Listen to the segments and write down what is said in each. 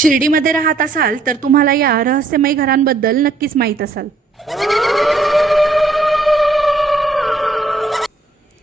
शिर्डीमध्ये राहत असाल तर तुम्हाला या रहस्यमय घरांबद्दल नक्कीच माहीत असाल।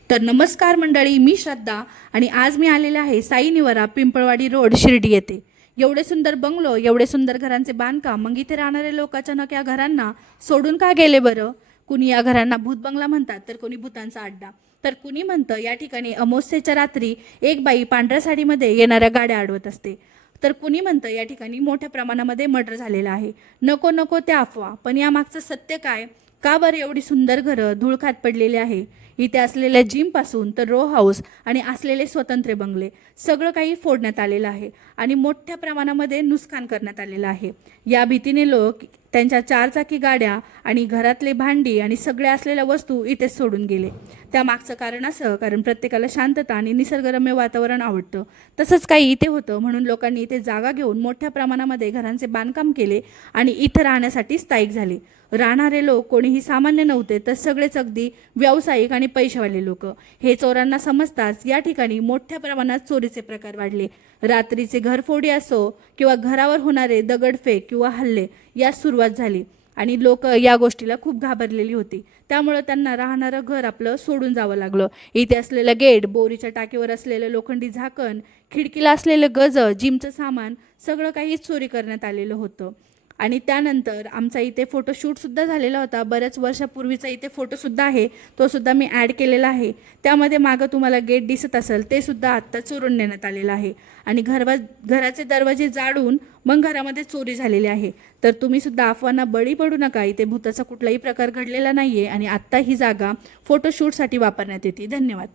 तर नमस्कार मंडळी, मी श्रद्धा आणि आज मी आलेले आहे साई निवारा पिंपळवाडी रोड शिर्डी येथे। एवढे सुंदर बंगलो, एवढे सुंदर घरांचे बांधकाम, मग इथे राहणारे लोक अचानक या घरांना सोडून का गेले बरं? कुणी या घरांना भूत बंगला म्हणतात, तर कोणी भूतांचा अड्डा, तर कुणी म्हणतं या ठिकाणी अमावस्येच्या रात्री एक बाई पांढऱ्या साडीमध्ये येणाऱ्या गाड्या अडवत असते, तर कुणी म्हणतं या ठिकाणी मोठ्या प्रमाणामध्ये मर्डर झालेला आहे। नको नको ते अफवा, पण यामागचं सत्य काय? का बरं एवढी सुंदर घरं धूळखात पडलेली आहे? इथे असलेल्या जिमपासून तर रो हाऊस आणि असलेले स्वतंत्र बंगले सगळं काही फोडण्यात आलेलं आहे आणि मोठ्या प्रमाणामध्ये नुकसान करण्यात आलेलं आहे। या भीतीने लोक त्यांच्या चारचाकी गाड्या आणि घरातले भांडी आणि सगळ्या असलेल्या वस्तू इथे सोडून गेले। त्यामागचं कारण असं, कारण प्रत्येकाला शांतता आणि निसर्गरम्य वातावरण आवडतं। तसंच काही इथे होतं म्हणून लोकांनी इथे जागा घेऊन मोठ्या प्रमाणामध्ये घरांचे बांधकाम केले आणि इथं राहण्यासाठी स्थायिक झाले। राहणारे लोक कोणीही सामान्य नव्हते, तर सगळेच अगदी व्यावसायिक आणि पैशावाले लोक। हे चोरांना समजताच या ठिकाणी मोठ्या प्रमाणात चोरीचे प्रकार वाढले। रात्रीचे घरफोडी असो किंवा घरावर होणारे दगडफेक किंवा हल्ले यास सुरुवात झाली आणि लोक या गोष्टीला खूप घाबरलेली होती। त्यामुळे त्यांना राहणारं घर आपलं सोडून जावं लागलं। इथे असलेलं गेट, बोरीच्या टाकीवर असलेलं लोखंडी झाकण, खिडकीला असलेलं गज, जिमचं सामान सगळं काही चोरी करण्यात आलेलं होतं। आणि त्यानंतर आमचा इथे फोटोशूटसुद्धा झालेला होता। बऱ्याच वर्षापूर्वीचा इथे फोटोसुद्धा आहे, तो सुद्धा मी ॲड केलेला आहे। त्यामध्ये मागं तुम्हाला गेट दिसत असेल, ते सुद्धा आत्ता चोरून नेण्यात आलेलं आहे आणि घराचे दरवाजे जाळून मग घरामध्ये चोरी झालेली आहे। तर तुम्ही सुद्धा अफवांना बळी पडू नका। इथे भूताचा कुठलाही प्रकार घडलेला नाही आहे आणि आत्ता ही जागा फोटोशूटसाठी वापरण्यात येते। धन्यवाद।